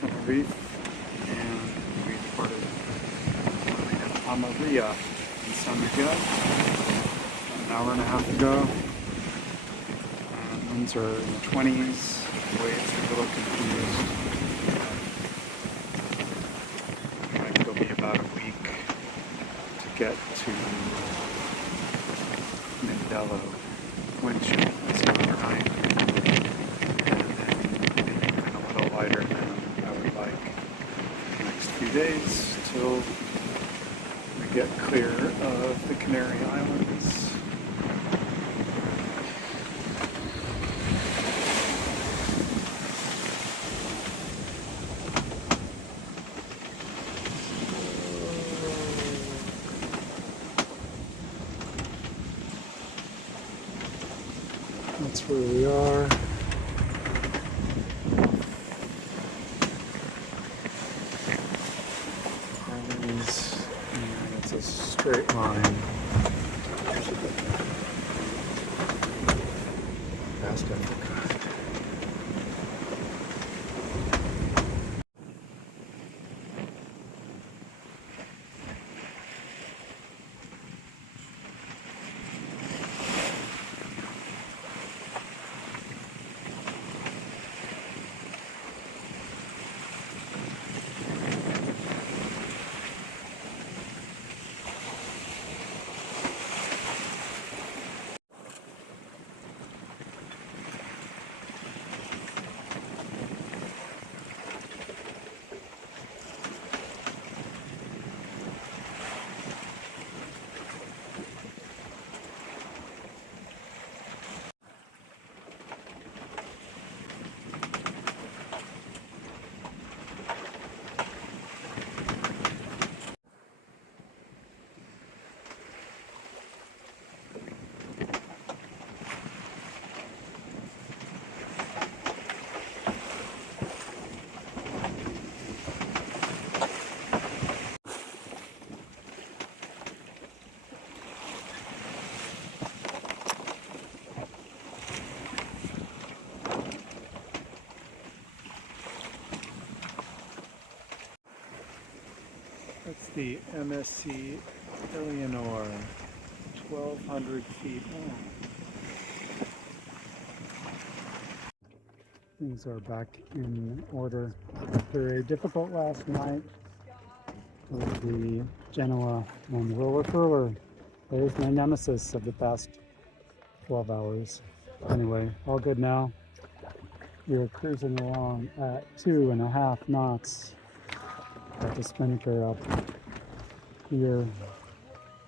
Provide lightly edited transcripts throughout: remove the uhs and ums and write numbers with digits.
Tenerife, and we departed Marina Amarilla in San Miguel an hour and a half ago. And winds are in the 20s, waves are a little confused. I think it'll be about a week to get to Mindelo wind chill. That's overnight. And then maybe even a little lighter than I would like the next few days till we get clear of the Canary Islands. That's where we are. Islands, and it's a straight line. Past Africa. That's the MSC Eleanor, 1,200 feet long. Things are back in order after a difficult last night with the Genoa and roller furler. There's my nemesis of the past 12 hours. Anyway, all good now. We're cruising along at 2.5 knots. Got the spinnaker up here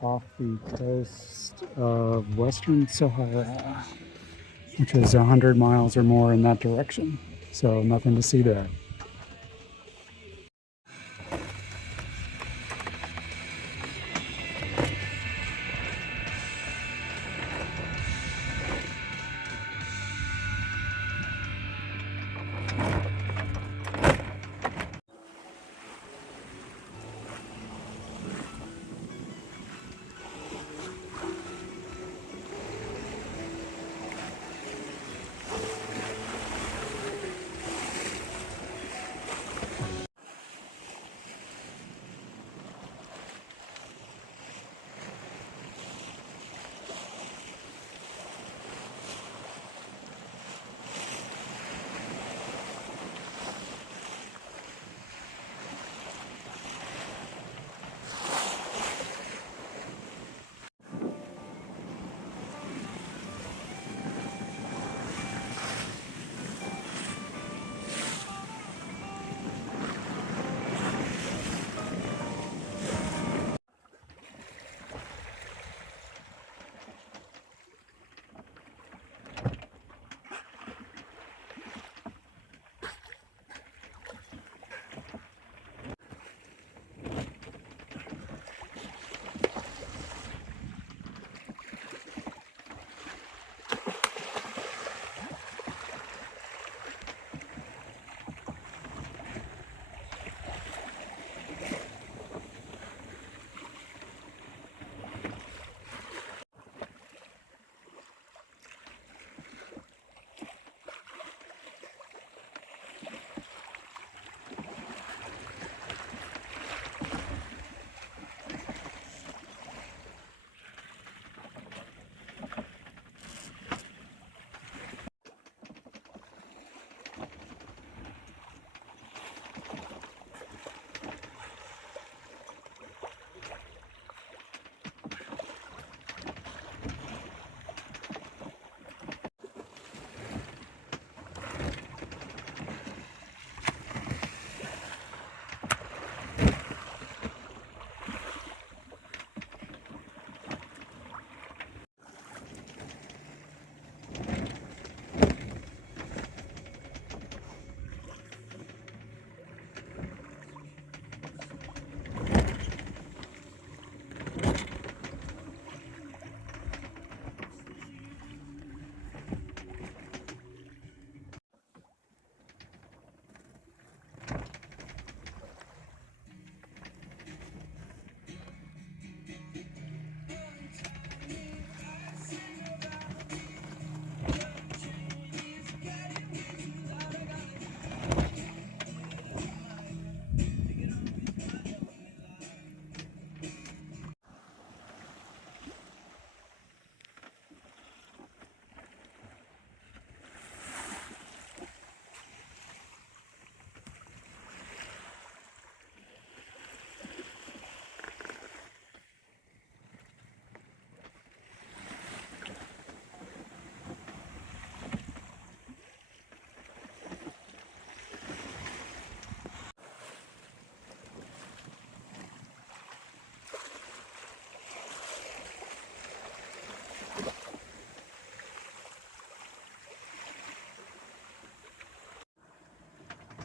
off the coast of Western Sahara, which is 100 miles or more in that direction. So nothing to see there.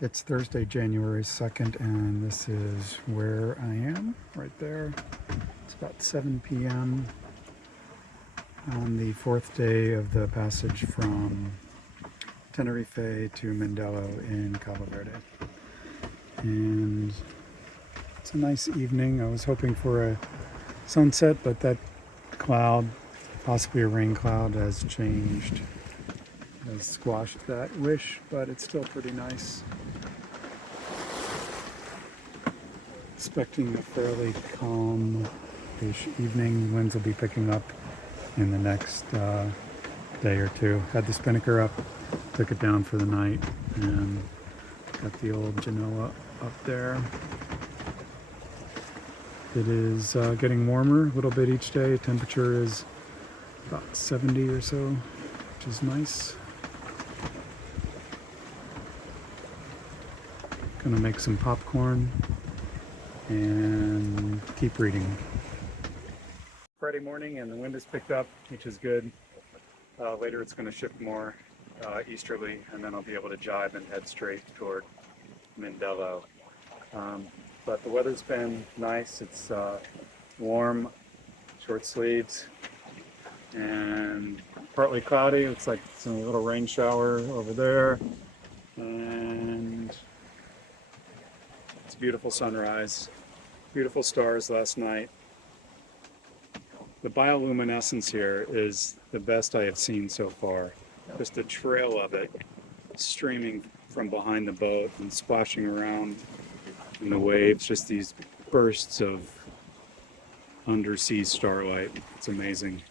It's Thursday, January 2nd, and this is where I am, right there. It's about 7 p.m. on the fourth day of the passage from Tenerife to Mindelo in Cabo Verde. And it's a nice evening. I was hoping for a sunset, but that cloud, possibly a rain cloud, has changed, has squashed that wish, but it's still pretty nice. Expecting a fairly calm-ish evening. Winds will be picking up in the next day or two. Had the spinnaker up, took it down for the night, and got the old Genoa up there. It is getting warmer a little bit each day. Temperature is about 70 or so, which is nice. Gonna make some popcorn and keep reading. Friday morning and the wind has picked up, which is good. Later it's going to shift more easterly, and then I'll be able to jibe and head straight toward Mindelo. But the weather's been nice. It's warm, short sleeves, and partly cloudy. Looks like it's a little rain shower over there, and it's a beautiful sunrise. Beautiful stars last night. The bioluminescence here is the best I have seen so far. Just a trail of it streaming from behind the boat and splashing around in the waves. Just these bursts of undersea starlight. It's amazing.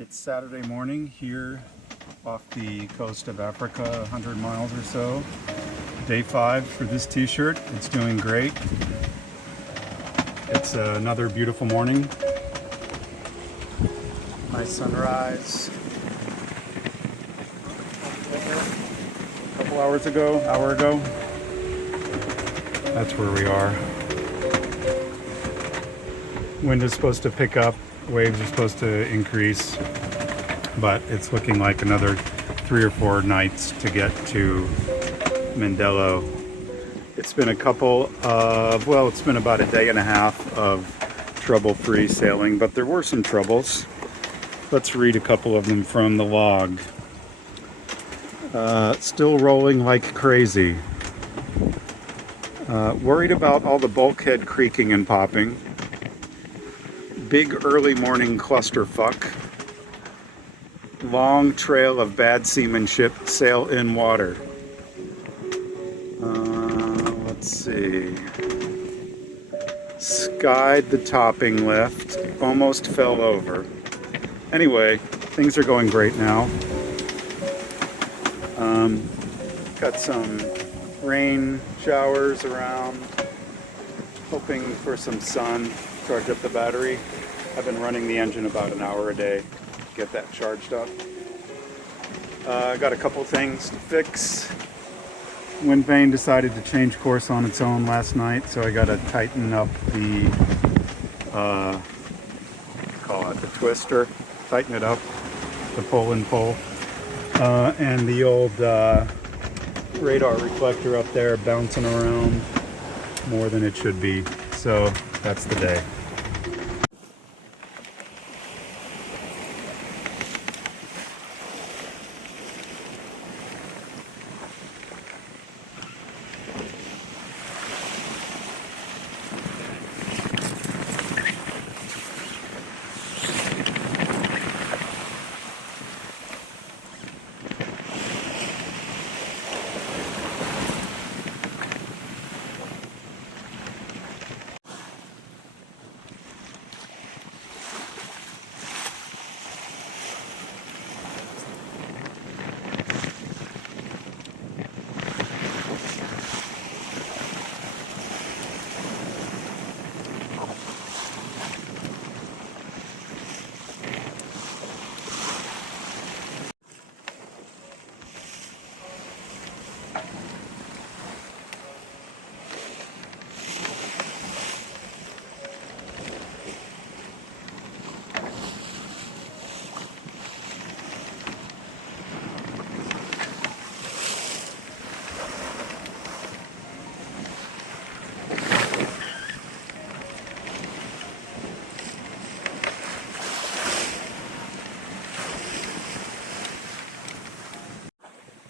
It's Saturday morning here off the coast of Africa, 100 miles or so. Day 5 for this t-shirt. It's doing great. It's another beautiful morning. Nice sunrise. A couple hour ago. That's where we are. Wind is supposed to pick up, waves are supposed to increase, but it's looking like another 3 or 4 nights to get to Mindelo. It's been it's been about a day and a half of trouble-free sailing, but there were some troubles. Let's read a couple of them from the log. Still rolling like crazy. Worried about all the bulkhead creaking and popping. Big early morning clusterfuck. Long trail of bad seamanship, sail in water. Let's see. Skied the topping lift, almost fell over. Anyway, things are going great now. Got some rain showers around, hoping for some sun, charge up the battery. I've been running the engine about an hour a day to get that charged up. Got a couple things to fix. Wind vane decided to change course on its own last night, so I got to tighten up the the twister, tighten it up, the pull and pull, and the old radar reflector up there bouncing around more than it should be. So that's the day.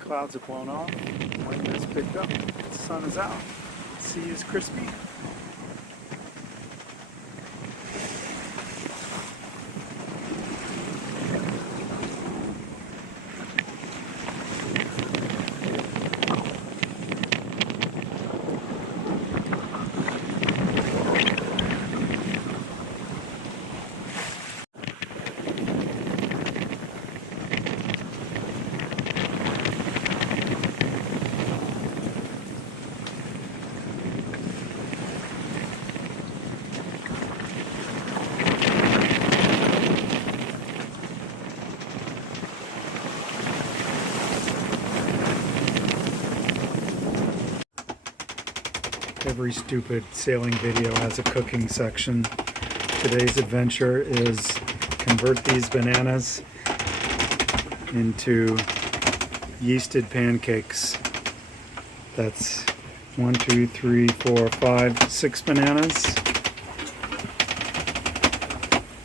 Clouds have blown off, wind has picked up, the sun is out, the sea is crispy. Every stupid sailing video has a cooking section. Today's adventure is convert these bananas into yeasted pancakes. That's 1, 2, 3, 4, 5, 6 bananas.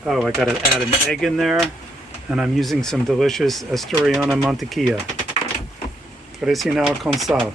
Oh, I gotta add an egg in there, and I'm using some delicious Asturiana mantequilla. Tradicional con sal.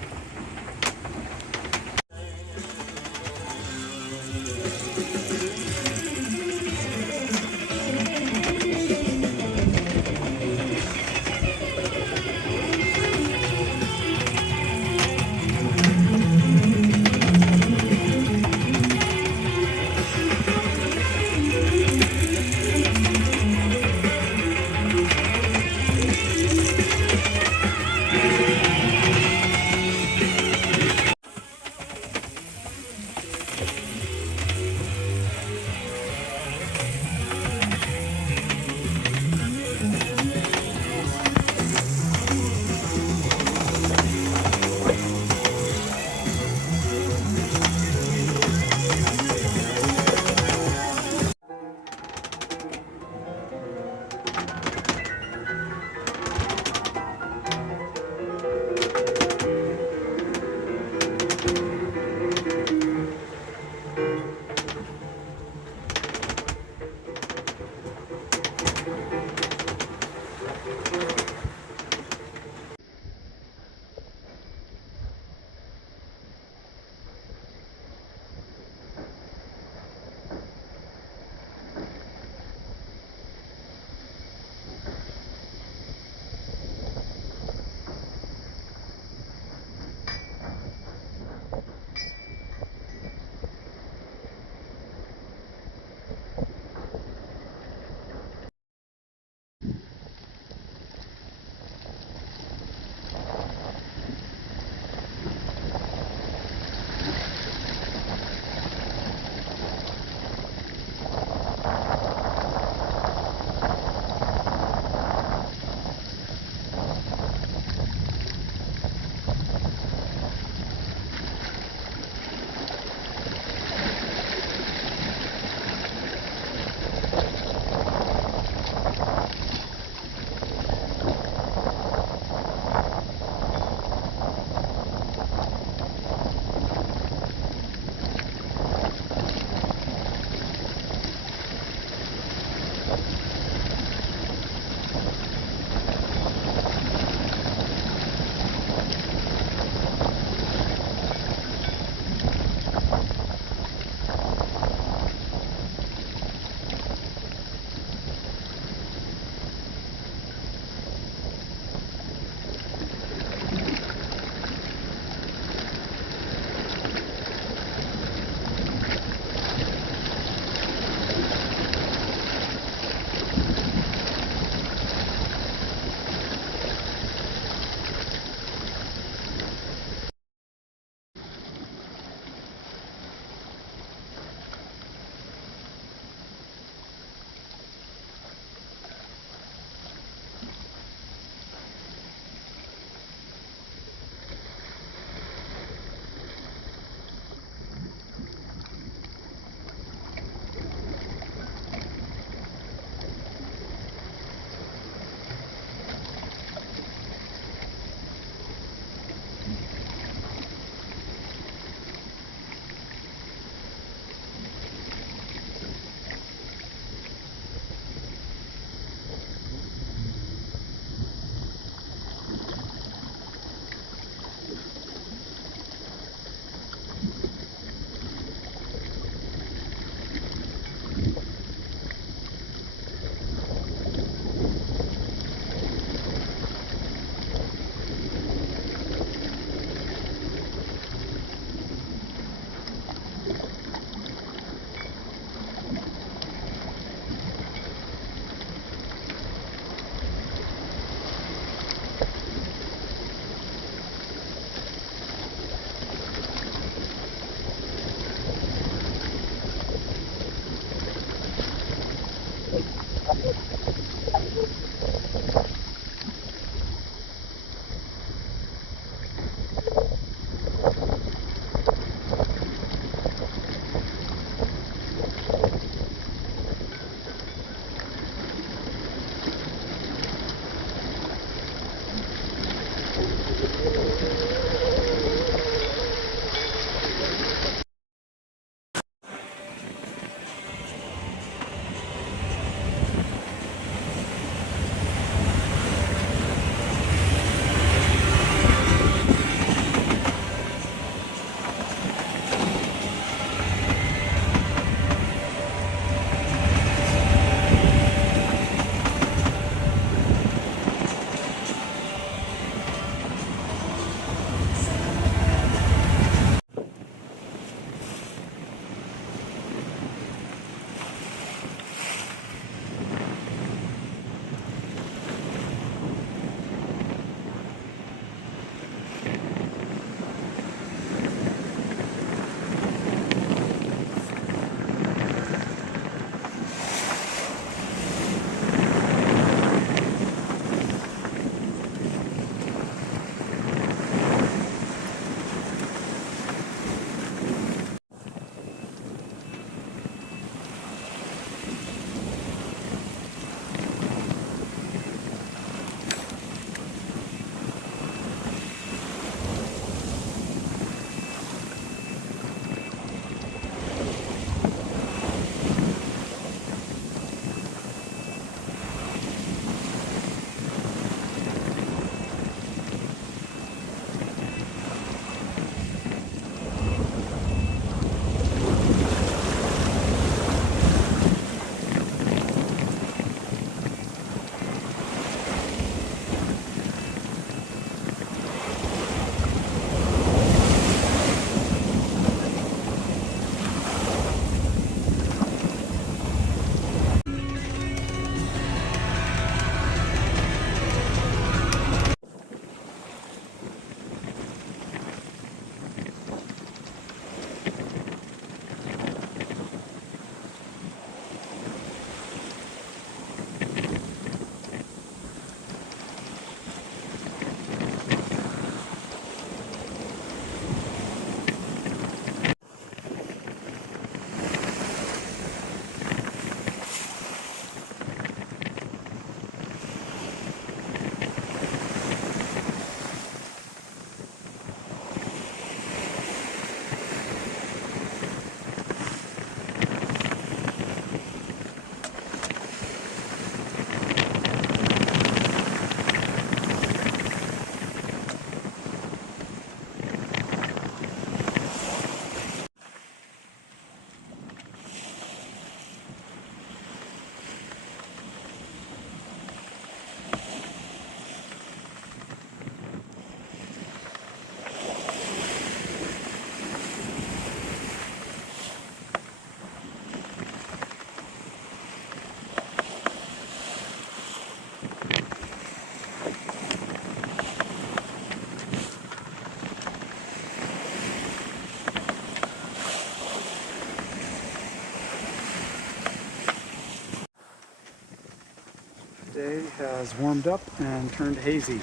Day has warmed up and turned hazy.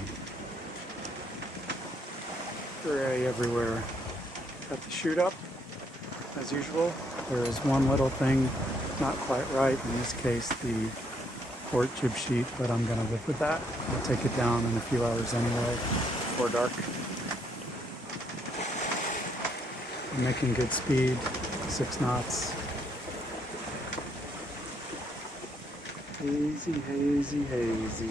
Gray everywhere. Got the chute up, as usual. There is one little thing not quite right, in this case the port jib sheet, but I'm going to live with that. I'll take it down in a few hours anyway, before dark. I'm making good speed, 6 knots. Hazy, hazy, hazy.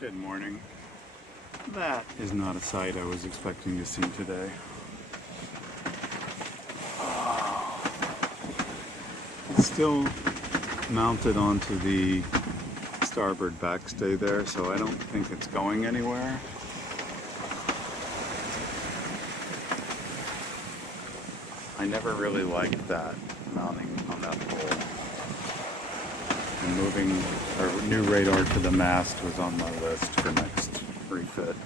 Good morning. That is not a sight I was expecting to see today. It's still mounted onto the starboard backstay there, so I don't think it's going anywhere. I never really liked that mounting on that pole. And moving a new radar to the mast was on my list for next refit,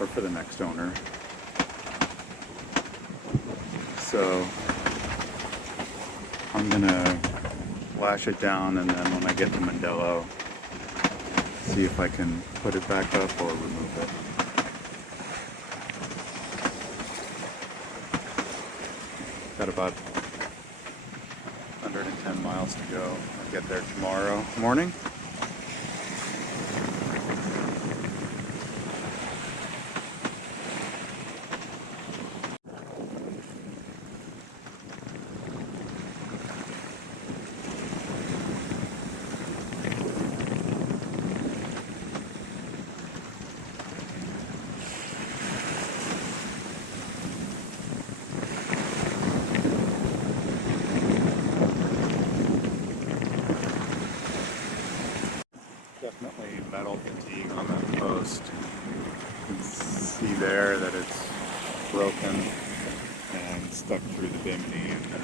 or for the next owner. So I'm gonna lash it down, and then when I get to Mindelo, see if I can put it back up or remove it. Got about 110 miles to go. I'll get there tomorrow morning. Definitely metal fatigue on that post. You can see there that it's broken and stuck through the bimini, and then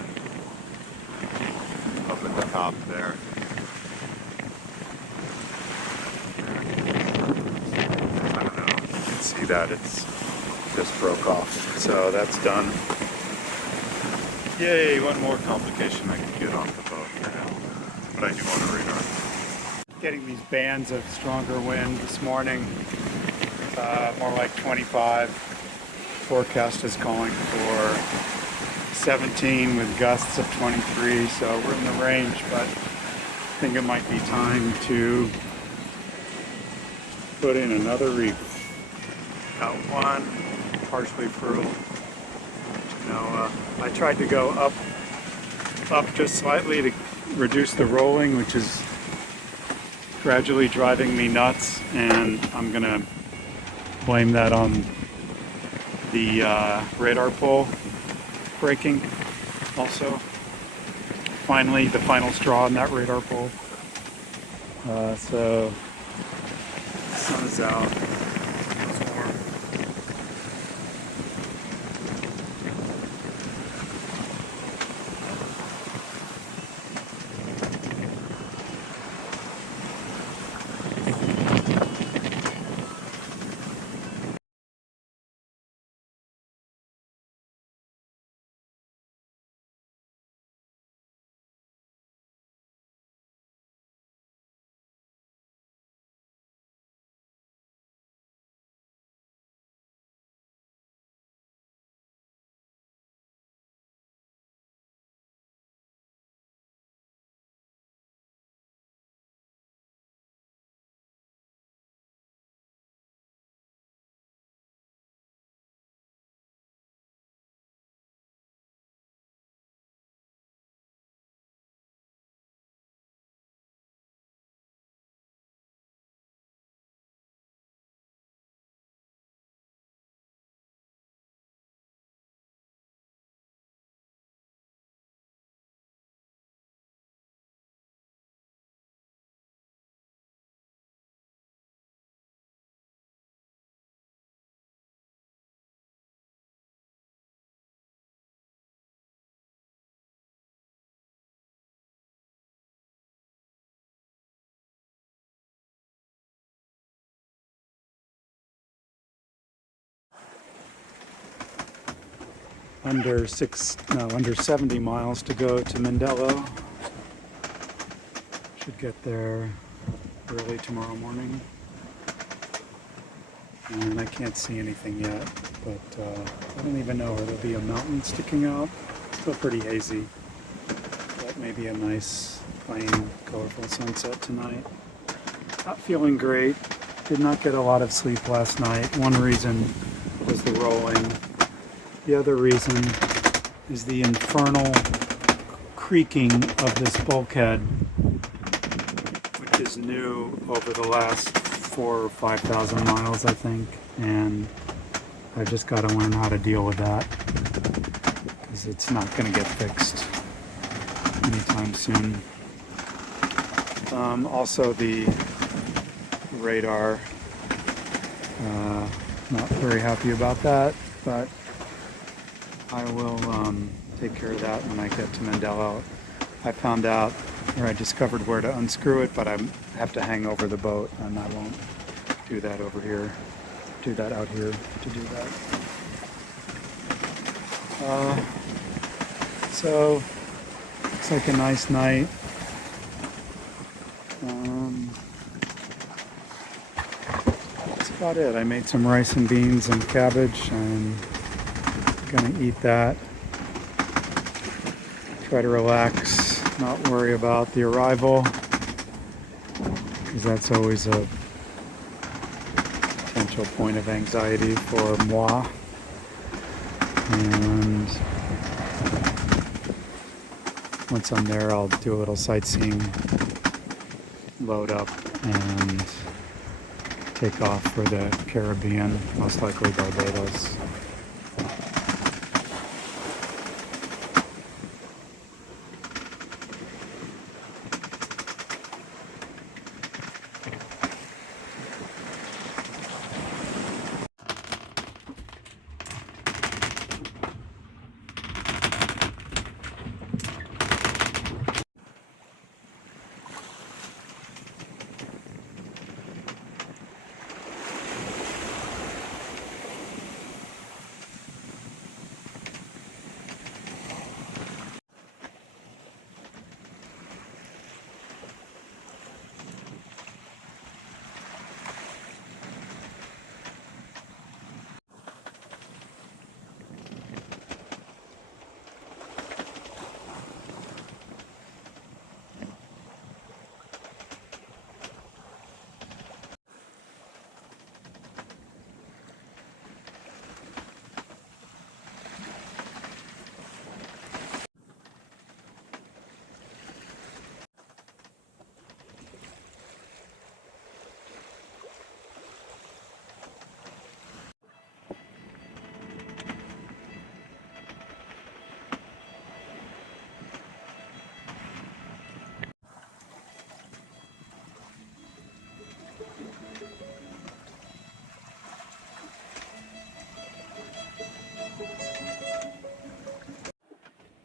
up at the top there. I don't know, you can see that it's just broke off. So that's done. Yay, one more complication I can get off the boat for now. But I do want to radar. Getting these bands of stronger wind this morning, more like 25. Forecast is calling for 17 with gusts of 23, so we're in the range, but I think it might be time to put in another reef. Got one partially furled. Now, I tried to go up just slightly to reduce the rolling, which is gradually driving me nuts, and I'm gonna blame that on the radar pole breaking. Also, finally, the final straw on that radar pole. So, the sun is out. It's warm. Under 70 miles to go to Mindelo. Should get there early tomorrow morning. And I can't see anything yet, but I don't even know where there'll be a mountain sticking out. Still pretty hazy, but maybe a nice, plain, colorful sunset tonight. Not feeling great. Did not get a lot of sleep last night. One reason was the rolling. The other reason is the infernal creaking of this bulkhead, which is new over the last 4,000 or 5,000 miles, I think, and I just got to learn how to deal with that because it's not going to get fixed anytime soon. Also, the radar, not very happy about that, but I will take care of that when I get to Mindelo. I found out, or I discovered where to unscrew it, but I have to hang over the boat, and I won't do that over here. Do that out here to do that. So Looks like a nice night. That's about it. I made some rice and beans and cabbage. I'm gonna eat that. Try to relax, not worry about the arrival, because that's always a potential point of anxiety for moi. And once I'm there, I'll do a little sightseeing, load up, and take off for the Caribbean, most likely Barbados.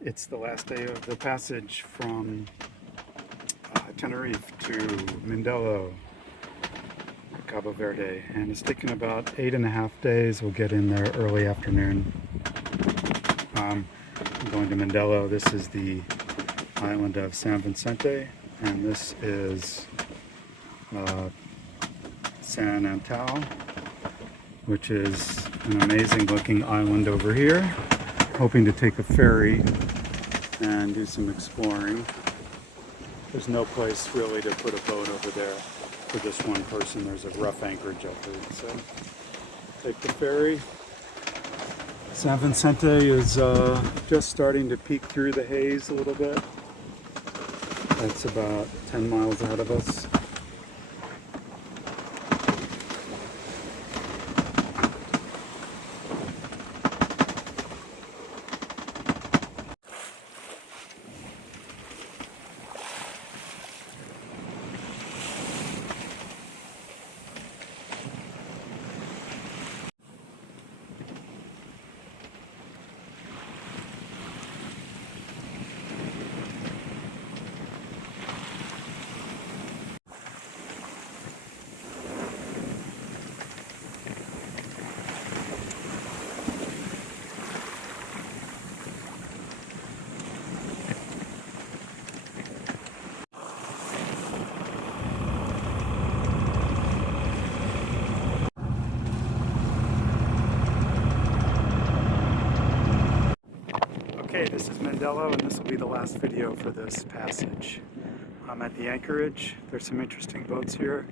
It's the last day of the passage from Tenerife to Mindelo, Cabo Verde, and it's taken about 8.5 days. We'll get in there early afternoon. I'm going to Mindelo. This is the island of San Vicente, and this is San Antao, which is an amazing looking island over here. Hoping to take a ferry and do some exploring. There's no place really to put a boat over there for just one person. There's a rough anchorage over it, so take the ferry. San Vicente is just starting to peek through the haze a little bit. That's about 10 miles ahead of us. Okay, this is Mindelo, and this will be the last video for this passage. I'm at the anchorage. There's some interesting boats here.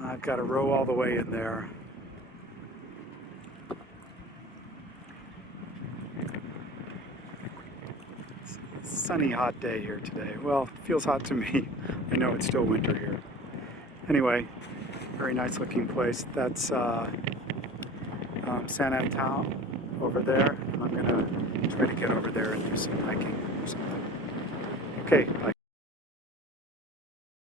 I've got to row all the way in there. It's a sunny, hot day here today. Well, it feels hot to me. I know it's still winter here. Anyway, very nice looking place. That's San Antao over there, and I'm gonna try to get over there and do some hiking or something. Okay, bye.